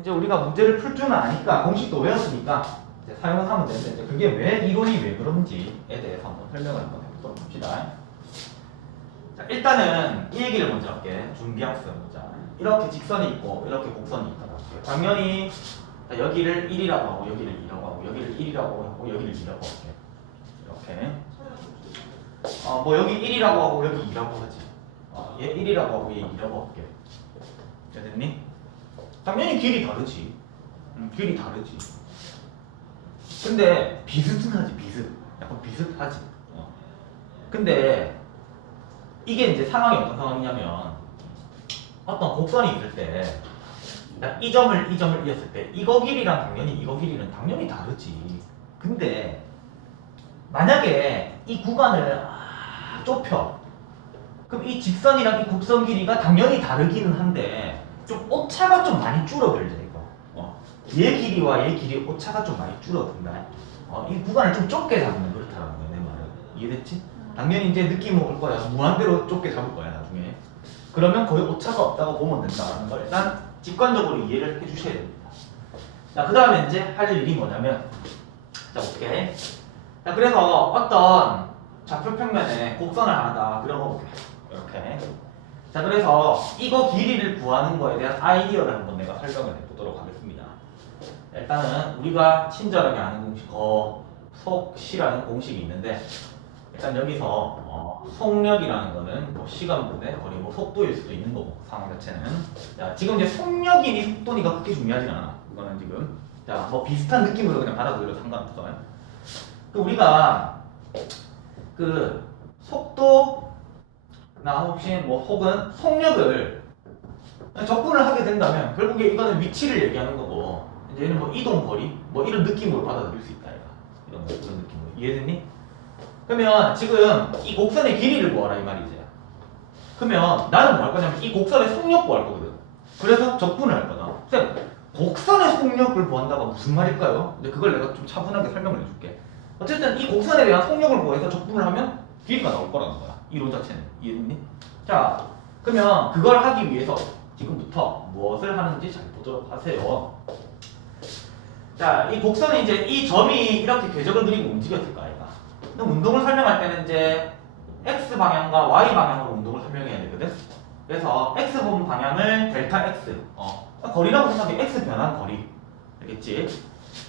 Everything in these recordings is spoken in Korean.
이제 우리가 문제를 풀 줄은 아니까 공식도 외웠으니까 이제 사용을 하면 되는데 이제 그게 왜 이론이 왜 그런지에 대해서 한번 설명을 한번 해보도록 합시다. 자 일단은 이 얘기를 먼저 할게. 준비학습 자 이렇게 직선이 있고 이렇게 곡선이 있다고 할게요. 당연히 자, 여기를 1이라고 하고 여기를 2라고 하고 여기를 1이라고 하고 여기를 2라고 할게. 이렇게 어, 뭐 여기 1이라고 하고 여기 2라고 하지. 어, 얘 1이라고 하고 얘 2라고 할게. 자, 됐니? 당연히 길이 다르지. 음, 길이 다르지. 근데 비슷은 하지, 비슷. 약간 비슷하지. 어. 근데 이게 이제 상황이 어떤 상황이냐면 어떤 곡선이 있을 때 이 점을 이 점을 이었을 때 이거 길이랑 당연히 이거 길이는 당연히 다르지. 근데 만약에 이 구간을 아, 좁혀 그럼 이 직선이랑 이 곡선 길이가 당연히 다르기는 한데 좀 오차가 좀 많이 줄어들죠 이거 어. 얘 길이와 얘 길이 오차가 좀 많이 줄어든다. 어, 이 구간을 좀 좁게 잡는 그렇다는 거야 내 말은. 이해됐지? 당연히 이제 느낌은 올 거야. 무한대로 좁게 잡을 거야 나중에. 그러면 거의 오차가 없다고 보면 된다는 걸 일단 직관적으로 이해를 해주셔야 됩니다. 자 그 다음에 이제 할 일이 뭐냐면 자 어떻게 자 그래서 어떤 좌표 평면에 곡선을 하나 그려놓을게 이렇게 자 그래서 이거 길이를 구하는 거에 대한 아이디어를 한번 내가 설명을 해보도록 하겠습니다. 일단은 우리가 친절하게 아는 공식 거속시라는 공식이 있는데 일단 여기서 어, 속력이라는 거는 뭐 시간분의 거리 뭐 속도일 수도 있는 거고 상황 자체는. 자 지금 이제 속력이니 속도니까 그렇게 중요하진 않아. 이거는 지금. 자뭐 비슷한 느낌으로 그냥 받아들여도 상관없어요. 그 우리가 그 속도 나 혹시 뭐 혹은 속력을 적분을 하게 된다면 결국에 이거는 위치를 얘기하는 거고 이제 얘는 뭐 이동 거리 뭐 이런 느낌으로 받아들일 수 있다 이런 거 그런 느낌으로 이해됐니? 그러면 지금 이 곡선의 길이를 구하라 이 말이지 그러면 나는 뭐 할 거냐면 이 곡선의 속력 구할 거거든 그래서 적분을 할 거다 쌤 곡선의 속력을 구한다가 무슨 말일까요? 이제 그걸 내가 좀 차분하게 설명을 해줄게 어쨌든 이 곡선에 대한 속력을 구해서 적분을 하면 길이가 나올 거라는 거야. 이론 자체는. 이해됐니? 자, 그러면 그걸 하기 위해서 지금부터 무엇을 하는지 잘 보도록 하세요. 자, 이 곡선이 이제 이 점이 이렇게 궤적을 그리고 움직였을 거 아이가. 근데 운동을 설명할 때는 이제 x 방향과 y 방향으로 운동을 설명해야 되거든. 그래서 x 본 방향을 델타 x. 어, 거리라고 생각해. x 변한 거리. 알겠지?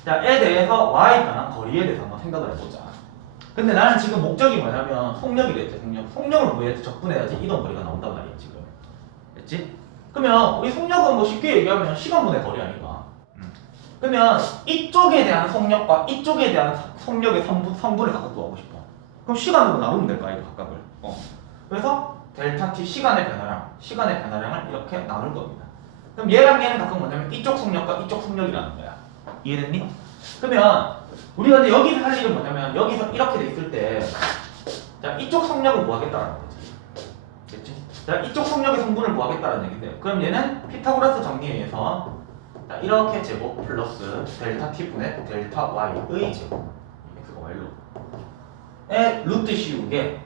자, 에 대해서 y 변한 거리에 대해서 한번 생각을 해보자. 근데 나는 지금 목적이 뭐냐면 속력이랬지, 속력. 속력을 구해야지 적분해야지 이동 거리가 나온단 말이야, 지금. 됐지? 그러면 우리 속력은 뭐 쉽게 얘기하면 시간분의 거리 아닌가? 음. 그러면 이쪽에 대한 속력과 이쪽에 대한 속력의 3분, 3분의 각각 구하고 싶어. 그럼 시간으로 나누면 될까, 이거 각각을. 어. 그래서 델타 t 시간의 변화량, 시간의 변화량을 이렇게 나눌 겁니다. 그럼 얘랑 얘는 각각 뭐냐면 이쪽 속력과 이쪽 속력이라는 거야. 이해됐니? 그러면 우리가 이제 여기서 할 일은 뭐냐면 여기서 이렇게 돼 있을 때 자, 이쪽 속력을 구하겠다는 거지. 됐지? 자, 이쪽 속력의 성분을 구하겠다는 얘기인데 그럼 얘는 피타고라스 정리에 의해서 자, 이렇게 제곱 플러스 델타 t분의 델타 y의 제곱 x가 y로 에 루트 씌우게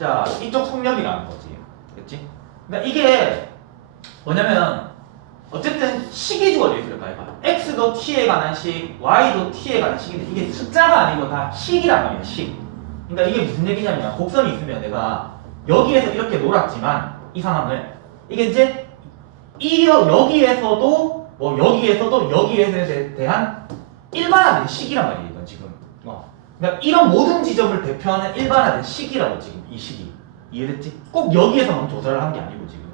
자, 이쪽 속력이라는 거지. 됐지? 그러니까 이게 뭐냐면 어쨌든 식이 주어져 있을까 이거 x도 t에 관한 식, y도 t에 관한 식인데 이게 숫자가 아니고 다 식이란 말이야 식 그러니까 이게 무슨 얘기냐면 곡선이 있으면 내가 여기에서 이렇게 놀았지만 이 상황을 이게 이제 이 여기에서도 뭐 여기에서도 여기에 대한 일반화된 식이란 말이야 이건 지금 어. 그러니까 이런 모든 지점을 대표하는 일반화된 식이라고 지금 이 식이 이해됐지? 꼭 여기에서만 조사를 한 게 아니고 지금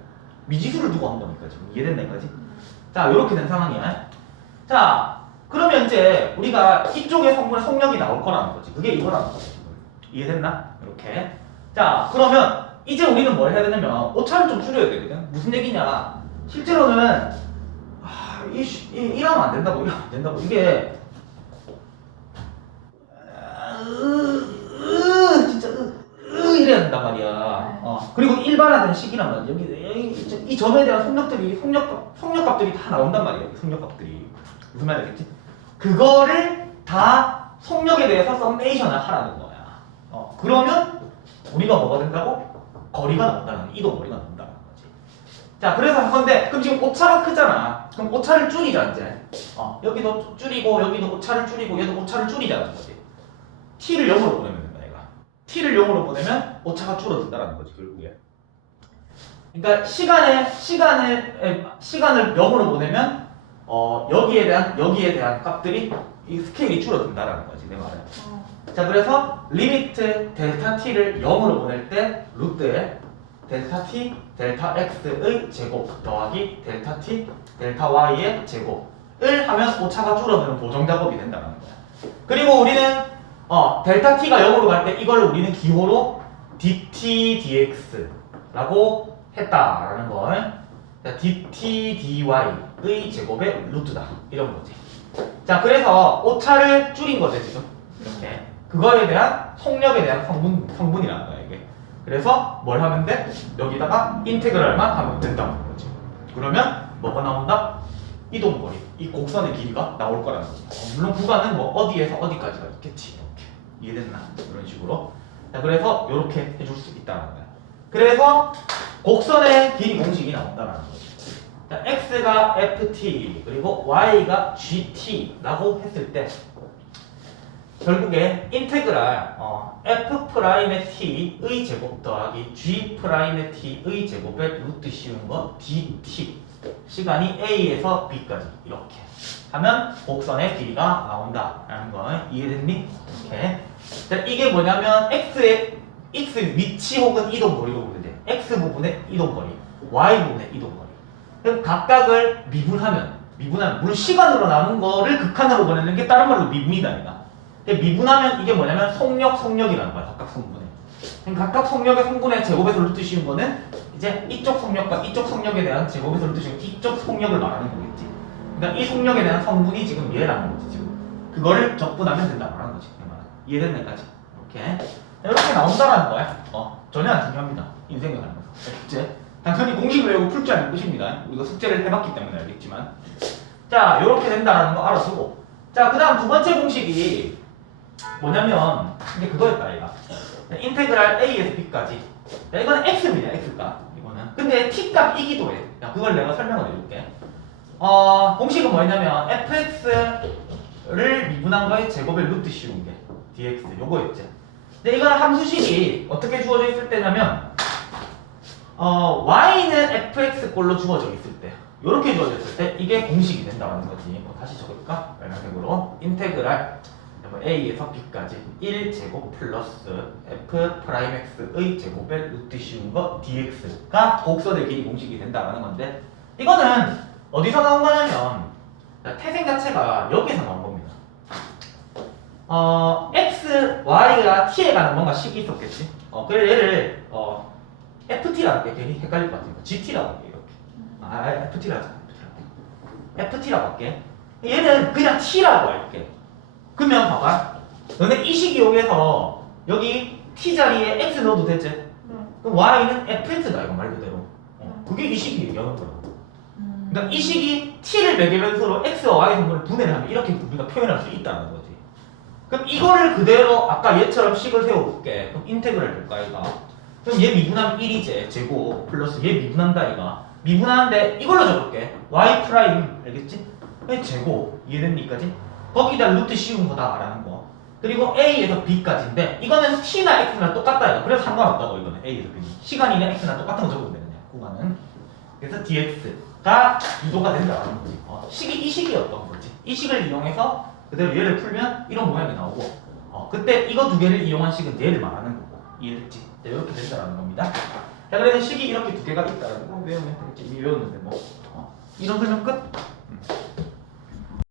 미지수를 두고 한 거니까 지금 이해됐나 이거지? 자, 이렇게 된 상황이야. 자, 그러면 이제 우리가 이쪽에 성분의 속력이 나올 거라는 거지. 그게 이거라는 거지. 이해됐나? 이렇게. 자, 그러면 이제 우리는 뭘 해야 되냐면 오차를 좀 줄여야 되거든. 무슨 얘기냐? 실제로는 아, 이, 이 이러면 안 된다고, 이러면 안 된다고. 이게 으, 된단 말이야. 어. 그리고 일반화된 식이란 말이야. 여기, 여기 이- 이 점에 대한 속력들이 속력 속력값들이 다 나온단 말이야. 속력값들이 무슨 말이겠지? 그거를 다 속력에 대해서 썸메이션을 하라는 거야. 어. 그러면 우리가 뭐가 된다고? 거리가 나온다는 거. 이동 거리가 나온다는 거지. 자, 그래서 한 건데, 그럼 지금 오차가 크잖아. 그럼 오차를 줄이자, 이제. 어, 여기도 줄이고, 여기도 오차를 줄이고, 얘도 오차를 줄이자는 거지. t를 0으로 보내면 된다, 얘가. t를 0으로 보내면 오차가 줄어든다라는 거지, 결국에. 그러니까 시간에, 시간을, 에, 시간을 0으로 보내면, 어, 여기에 대한, 여기에 대한 값들이, 이 스케일이 줄어든다라는 거지, 내 말은. 어. 자 그래서 리미트 델타 t를 0으로 보낼 때 루트에 델타 t 델타 x의 제곱 더하기 델타 t 델타 y의 제곱을 하면 오차가 줄어드는 보정 작업이 된다는 거야. 그리고 우리는 어 델타 t가 0으로 갈 때 이걸 우리는 기호로 dt dx라고 했다라는 걸 자, dt dy의 제곱의 루트다 이런 거지. 자 그래서 오차를 줄인 거지 지금 이렇게. 그거에 대한 속력에 대한 성분 성분이라는 거야 이게. 그래서 뭘 하면 돼? 여기다가 인테그랄만 하면 된다는 거지. 그러면 뭐가 나온다? 이동거리, 이 곡선의 길이가 나올 거라는. 어, 물론 구간은 뭐 어디에서 어디까지가 있겠지. 이렇게 이해됐나? 이런 식으로. 자, 그래서 이렇게 해줄 수 있다는 거야. 그래서 곡선의 길이 공식이 나온다는 거지. 자, x가 ft 그리고 y가 gt라고 했을 때 결국에 인테그랄 어, f 프라임의 t의 제곱 더하기 g 프라임의 t의 제곱의 루트 씌운 거 dt 시간이 a에서 b까지 이렇게 하면 곡선의 길이가 나온다라는 거 이해됐니? 이렇게 자, 이게 뭐냐면 x의 x 위치 혹은 이동거리로 부르는데 x 부분의 이동거리 y 부분의 이동거리 그럼 각각을 미분하면 미분하면 물론 시간으로 나눈 거를 극한으로 보내는 게 다른 말로 미분이다 근데 미분하면 이게 뭐냐면 속력, 속력이라는 거야. 각각. 그럼 각각 속력의 성분의 제곱에서 루트 씌운 거는 이제 이쪽 속력과 이쪽 속력에 대한 제곱에서 루트 씌운 이쪽 속력을 말하는 거겠지. 그러니까 이 속력에 대한 성분이 지금 얘라는 거지 지금. 그거를 적분하면 된다 말하는 거지. 그 말은. 이해됐나까지. 이렇게. 이렇게 나온다라는 거야. 어, 전혀 안 중요합니다. 인생을 하면서. 숙제. 단순히 공식을 외우고 풀 줄 알면 끝입니다. 우리가 숙제를 해봤기 때문에 알겠지만. 자, 이렇게 된다라는 거 알아두고. 자, 그 다음 두 번째 공식이 뭐냐면 이게 그거였다 얘가. 인테그랄 a에서 b까지. 야, 이거는 x입니다 x값 이거는. 근데 t값 이기도 해. 야, 그걸 내가 설명을 해줄게. 어 공식은 뭐냐면 fx를 미분한 거의 제곱의 루트 씌운 게. dx 요거였지. 근데 이거는 함수식이 어떻게 주어져 있을 때냐면 어 y는 fx 꼴로 주어져 있을 때. 이렇게 주어져 있을 때 이게 공식이 된다는 거지. 뭐 다시 적을까? 빨간색으로. 인테그랄 a에서 b까지 1제곱 플러스 f 프라임 x의 제곱의 루트 씌운 거 dx가 곡선의 길이 공식이 된다는 건데 이거는 어디서 나온 거냐면 태생 자체가 여기서 나온 겁니다. 어 x, y가 t에 가는 뭔가 식이 있었겠지. 어 그래 얘를 어 ft라는 게 괜히 헷갈릴 것 같으니까 gt라고 할게 이렇게. 아 ft라고 ft라고. ft라고 할게. 얘는 그냥 t라고 할게. 그러면 봐봐. 너네 이식 이용해서 여기 t 자리에 x 넣어도 되지? 네. 그럼 y는 fx다 이거 말 그대로. 어, 그게 이 식이 얘기하는 거야. 음. 그러니까 이 식이 t를 매개변수로 x와 y 성분을 분해를 하면 이렇게 우리가 표현할 수 있다는 거지. 그럼 이거를 그대로 아까 얘처럼 식을 세워볼게. 그럼 인테그랄 볼까 이가. 그럼 얘 미분하면 1이제 제곱 플러스 얘 미분한다 이가. 미분하는데 이걸로 적을게. y 프라임 알겠지? 얘 제곱 이해됩니까지? 거기다 루트 씌운 거다라는 거. 그리고 A에서 B까지인데 이거는 T나 X나 똑같다 이거. 그래서 상관없다고 이거는 A에서 B. 시간이나 X나 똑같은 거 적으면 거야. 구간은. 그래서 DX가 유도가 된다라는 거지. 어, 식이 이 식이었던 거지. 이 식을 이용해서 그대로 얘를 풀면 이런 모양이 나오고 어, 그때 이거 두 개를 이용한 식은 얘를 말하는 거고 이해됐지? 네, 이렇게 된다라는 겁니다. 자 그래서 식이 이렇게 두 개가 있다라는 거 외우면 되겠지. 이미 외웠는데 뭐 어, 이런 설명 끝.